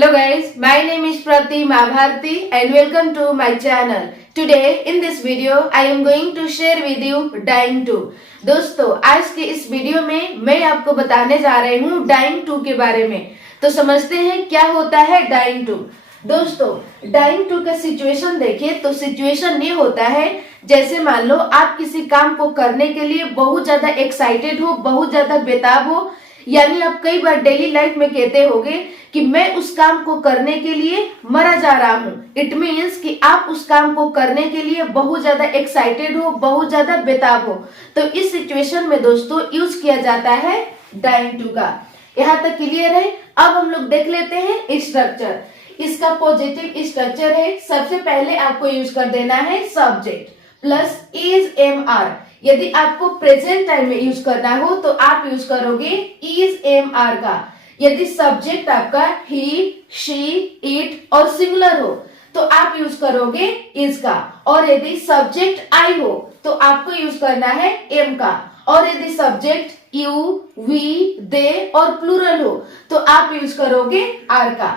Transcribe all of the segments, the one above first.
Hello guys, my name is Pratima Bharti and welcome to my channel. Today in this video I am going to share with you Dying to। दोस्तों आज के इस video में मैं आपको बताने जा रही हूँ Dying to के बारे में। तो समझते हैं क्या होता है Dying to। दोस्तों Dying to का सिचुएशन देखिए तो सिचुएशन ये होता है जैसे मान लो आप किसी काम को करने के लिए बहुत ज्यादा एक्साइटेड हो, बहुत ज्यादा बेताब हो, यानी आप कई बार डेली लाइफ में कहते होगे कि मैं उस काम को करने के लिए मरा जा रहा हूँ। इट मीन्स कि आप उस काम को करने के लिए बहुत ज्यादा एक्साइटेड हो, बहुत ज्यादा बेताब हो। तो इस सिचुएशन में दोस्तों यूज किया जाता है डाइंग टू का। यहाँ तक क्लियर है। अब हम लोग देख लेते हैं स्ट्रक्चर। इसका पॉजिटिव स्ट्रक्चर है। सबसे पहले आपको यूज कर देना है subject plus is am are. यदि आपको प्रेजेंट टाइम में यूज करना हो तो आप यूज करोगे इज एम आर का। यदि सब्जेक्ट आपका ही, शी, इट और सिंगुलर हो तो आप यूज करोगे इज का। और यदि सब्जेक्ट आई हो तो आपको यूज करना है एम का। और यदि सब्जेक्ट यू, वी, दे और प्लूरल हो तो आप यूज करोगे आर का।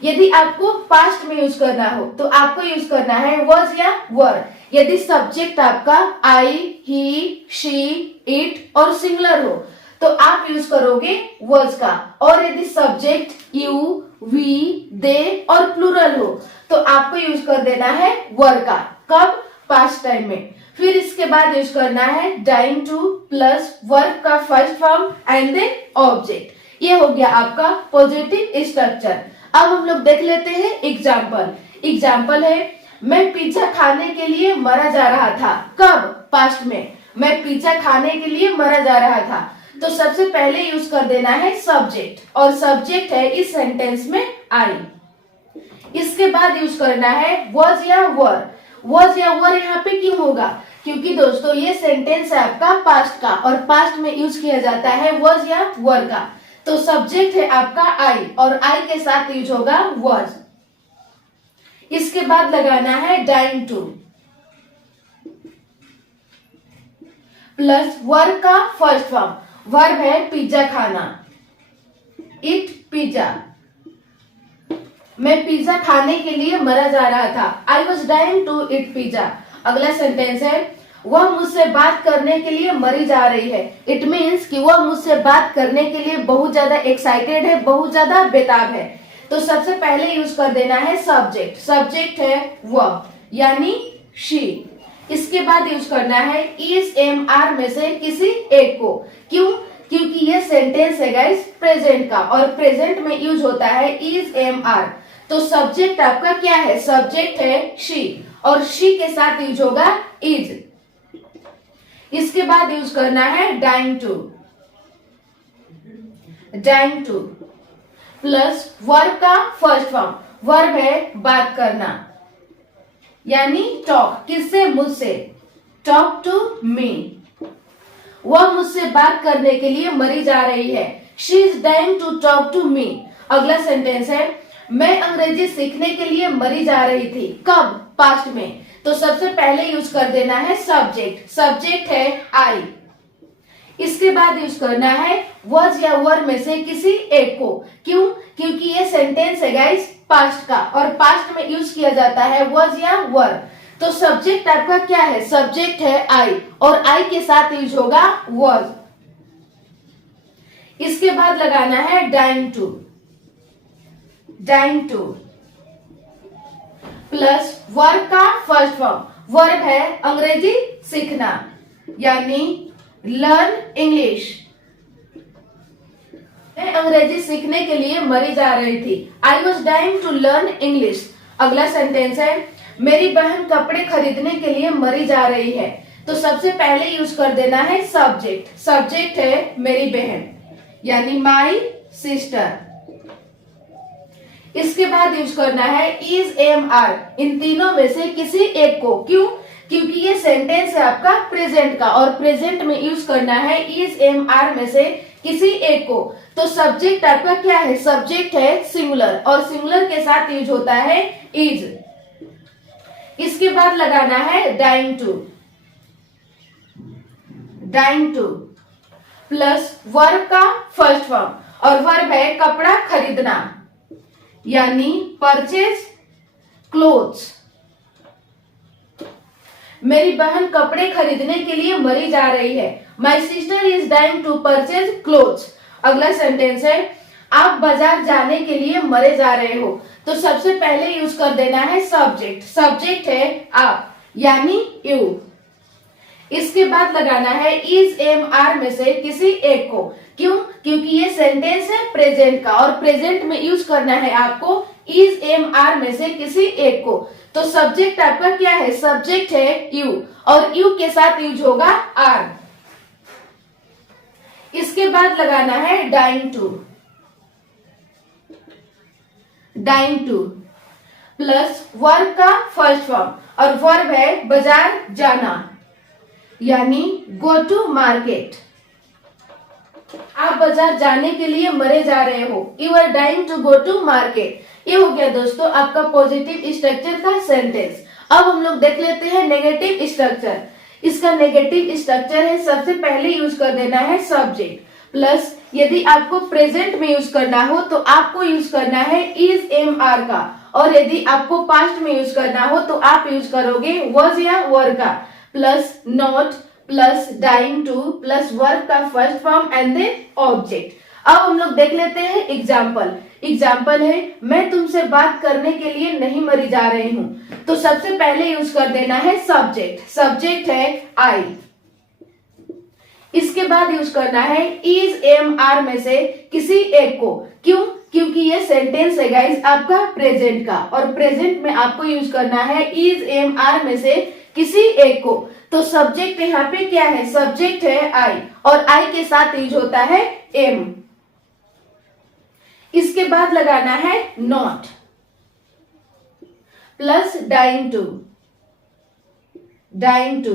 यदि आपको पास्ट में यूज करना हो तो आपको यूज करना है वॉज या वर। यदि सब्जेक्ट आपका आई, ही, शी, इट और सिंगुलर हो तो आप यूज करोगे वॉज का। और यदि सब्जेक्ट यू, वी, दे और प्लूरल हो तो आपको यूज कर देना है वर का। कब? पास्ट टाइम में। फिर इसके बाद यूज करना है डाइंग टू प्लस वर्ब का first form and then object. ये हो गया आपका पॉजिटिव स्ट्रक्चर। अब हम लोग देख लेते हैं एग्जाम्पल। एग्जाम्पल है मैं पिज्जा खाने के लिए मरा जा रहा था। कब? पास्ट में। मैं पिज्जा खाने के लिए मरा जा रहा था। तो सबसे पहले यूज कर देना है सब्जेक्ट और सब्जेक्ट है इस सेंटेंस में आई। इसके बाद यूज करना है वॉज या वर। वॉज या वर यहाँ पे क्यों होगा? क्योंकि दोस्तों ये सेंटेंस है आपका पास्ट का और पास्ट में यूज किया जाता है वॉज या वर का। तो सब्जेक्ट है आपका आई और आई के साथ यूज होगा वॉज। इसके बाद लगाना है डाइंग टू प्लस वर्ब का फर्स्ट फॉर्म। वर्ब है पिज्जा खाना, इट पिज्जा। मैं पिज्जा खाने के लिए मरा जा रहा था। I was dying to eat pizza. अगला सेंटेंस है वह मुझसे बात करने के लिए मरी जा रही है। इट मीन्स कि वह मुझसे बात करने के लिए बहुत ज्यादा एक्साइटेड है, बहुत ज्यादा बेताब है। तो सबसे पहले यूज कर देना है सब्जेक्ट। सब्जेक्ट है वह यानी शी। इसके बाद यूज करना है इज एम आर में से किसी एक को। क्यों? क्योंकि ये सेंटेंस है गाइस प्रेजेंट का और प्रेजेंट में यूज होता है इज एम आर। तो सब्जेक्ट आपका क्या है? सब्जेक्ट है शी और शी के साथ यूज होगा इज। इसके बाद यूज करना है dying to. Dying to plus verb का फर्स्ट फॉर्म। वर्ब है बात करना यानी टॉक। किससे? मुझसे। Talk to me. वह मुझसे बात करने के लिए मरी जा रही है। She is dying to talk to me. अगला सेंटेंस है मैं अंग्रेजी सीखने के लिए मरी जा रही थी। कब? पास्ट में। तो सबसे पहले यूज कर देना है सब्जेक्ट। सब्जेक्ट है आई। इसके बाद यूज करना है वॉज या वर में से किसी एक को। क्यों? क्योंकि ये सेंटेंस है गाइस पास्ट का और पास्ट में यूज किया जाता है वॉज या वर। तो सब्जेक्ट आपका क्या है? सब्जेक्ट है आई और आई के साथ यूज होगा वॉज। इसके बाद लगाना है dying to. Dying to plus verb का फर्स्ट फॉर्म। वर्ब है अंग्रेजी सीखना यानी लर्न इंग्लिश। मैं अंग्रेजी सीखने के लिए मरी जा रही थी। I was dying to learn English. अगला सेंटेंस है मेरी बहन कपड़े खरीदने के लिए मरी जा रही है। तो सबसे पहले यूज कर देना है सब्जेक्ट। सब्जेक्ट है मेरी बहन यानी माई सिस्टर। इसके बाद यूज करना है इज एम आर। इन तीनों में से किसी एक को। क्यों? क्योंकि ये सेंटेंस है आपका प्रेजेंट का और प्रेजेंट में यूज करना है इज एम आर में से किसी एक को। तो सब्जेक्ट आपका क्या है? सब्जेक्ट है सिंगुलर और सिंगुलर के साथ यूज होता है इज। इसके बाद लगाना है dying to. Dying to plus verb का फर्स्ट फॉर्म और वर्ब है कपड़ा खरीदना यानी परचेज क्लोथ्स। मेरी बहन कपड़े खरीदने के लिए मरी जा रही है। My sister is dying to purchase clothes. अगला सेंटेंस है आप बाजार जाने के लिए मरे जा रहे हो। तो सबसे पहले यूज कर देना है सब्जेक्ट। सब्जेक्ट है आप यानी यू। इसके बाद लगाना है इज एम आर में से किसी एक को। क्यों? क्योंकि ये सेंटेंस है प्रेजेंट का और प्रेजेंट में यूज करना है आपको इज एम आर में से किसी एक को। तो सब्जेक्ट आपका क्या है? सब्जेक्ट है यू और यू के साथ यूज होगा आर। इसके बाद लगाना है dying to. Dying to plus verb का फर्स्ट फॉर्म और वर्ब है बाजार जाना यानी गो टू मार्केट। आप बाजार जाने के लिए मरे जा रहे हो। You are dying to go to market. ये हो गया दोस्तों आपका पॉजिटिव स्ट्रक्चर का सेंटेंस। अब हम लोग देख लेते हैं नेगेटिव स्ट्रक्चर। इसका नेगेटिव स्ट्रक्चर है सबसे पहले यूज कर देना है सब्जेक्ट प्लस यदि आपको प्रेजेंट में यूज करना हो तो आपको यूज करना है इज एम आर का और यदि आपको पास्ट में यूज करना हो तो आप यूज करोगे वॉज या वर का plus not plus dying to plus verb का first form and then object. अब हम लोग देख लेते हैं एग्जाम्पल। एग्जाम्पल है मैं तुमसे बात करने के लिए नहीं मरी जा रही हूँ। तो सबसे पहले यूज कर देना है सब्जेक्ट। सब्जेक्ट है आई। इसके बाद यूज करना है इज एम आर में से किसी एक को। क्यों? क्योंकि ये सेंटेंस है गाइस आपका प्रेजेंट का और प्रेजेंट में आपको यूज करना है इज एम आर में से किसी एक को। तो सब्जेक्ट यहाँ पे क्या है? सब्जेक्ट है आई और आई के साथ यूज होता है एम। इसके बाद लगाना है not plus dying to. Dying to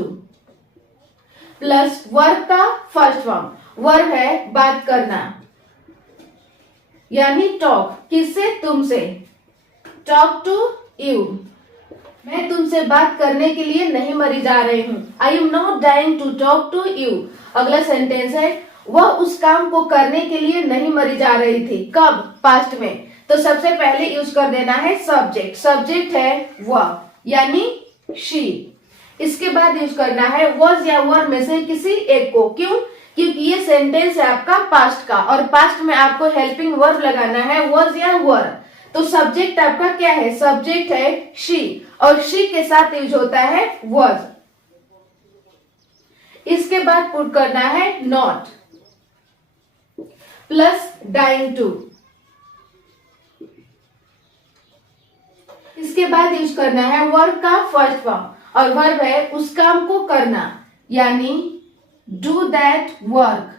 plus verb का फर्स्ट फॉर्म। वर्ब है बात करना यानी टॉक। किससे? तुमसे। Talk to you. मैं तुमसे बात करने के लिए नहीं मरी जा रही हूँ। I am not dying to talk to you. अगला सेंटेंस है वह उस काम को करने के लिए नहीं मरी जा रही थी। कब? पास्ट में। तो सबसे पहले यूज कर देना है सब्जेक्ट। सब्जेक्ट है वह यानी शी। इसके बाद यूज करना है वॉज या वर में से किसी एक को। क्यों? क्योंकि ये सेंटेंस है आपका पास्ट का और पास्ट में आपको हेल्पिंग वर्ब लगाना है वॉज या वर। तो सब्जेक्ट आपका क्या है? सब्जेक्ट है शी और शी के साथ यूज होता है वॉज। इसके बाद पुट करना है नॉट प्लस डाइंग टू। इसके बाद यूज करना है वर्ब का फर्स्ट फॉर्म और वर्ब है उस काम को करना यानी डू दैट वर्क।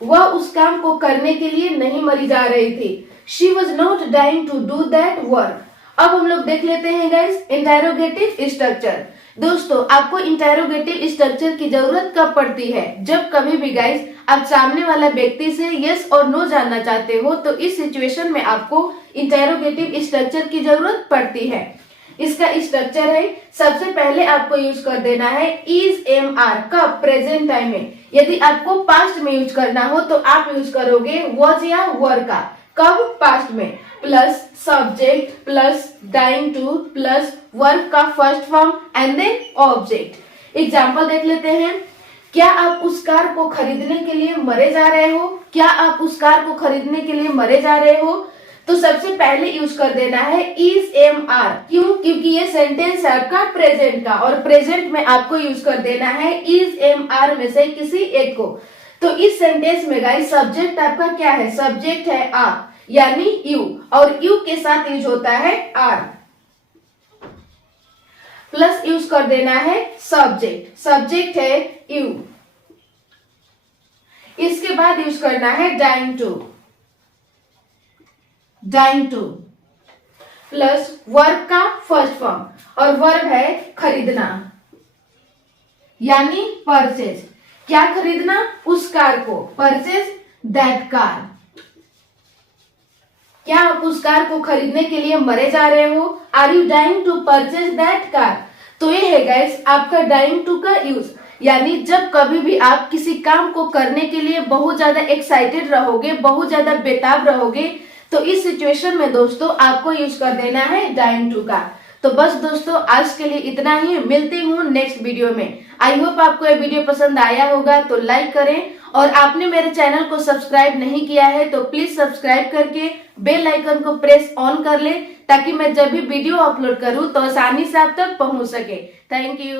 वह उस काम को करने के लिए नहीं मरी जा रही थी। She was not dying to do that work. अब हम लोग देख लेते हैं गाइस इंटेरोगेटिव स्ट्रक्चर। दोस्तों आपको इंटेरोगेटिव स्ट्रक्चर की जरूरत कब पड़ती है? जब कभी भी गाइस आप सामने वाला व्यक्ति से यस और नो जानना चाहते हो तो इस सिचुएशन में आपको इंटेरोगेटिव स्ट्रक्चर की जरूरत पड़ती है। इसका स्ट्रक्चर है सबसे पहले आपको यूज कर देना है इज एम आर। कब? प्रेजेंट टाइम में। यदि आपको पास्ट में यूज करना हो तो आप यूज करोगे वॉज या वर का। कब? पास्ट में। Plus subject plus dying to plus verb का first form and then object. Example देख लेते हैं। क्या आप उस कार को खरीदने के लिए मरे जा रहे हो? क्या आप उस कार को खरीदने के लिए मरे जा रहे हो? तो सबसे पहले यूज कर देना है इज एम आर। क्यों? क्योंकि ये सेंटेंस है आपका प्रेजेंट का और प्रेजेंट में आपको यूज कर देना है इज एम आर में से किसी एक को। तो इस सेंटेंस में गाइस सब्जेक्ट आपका क्या है? सब्जेक्ट है आप यानी यू और यू के साथ यूज होता है आर। प्लस यूज कर देना है सब्जेक्ट। सब्जेक्ट है यू। इसके बाद यूज करना है dying to. Dying to plus verb का फर्स्ट फॉर्म और वर्ब है खरीदना यानी परचेज। क्या खरीदना? उस कार को। Purchase that car. क्या आप उस कार को खरीदने के लिए मरे जा रहे हो? Are you dying to purchase that car? तो ये है गाइस आपका डाइंग टू का यूज। यानी जब कभी भी आप किसी काम को करने के लिए बहुत ज्यादा एक्साइटेड रहोगे, बहुत ज्यादा बेताब रहोगे, तो इस सिचुएशन में दोस्तों आपको यूज कर देना है डाइंग टू का। तो बस दोस्तों आज के लिए इतना ही, मिलती हूँ नेक्स्ट वीडियो में। आई होप आपको ये वीडियो पसंद आया होगा, तो लाइक करें और आपने मेरे चैनल को सब्सक्राइब नहीं किया है तो प्लीज सब्सक्राइब करके बेल आइकन को प्रेस ऑन कर ले, ताकि मैं जब भी वीडियो अपलोड करूँ तो आसानी से आप तक पहुंच सके। Thank you.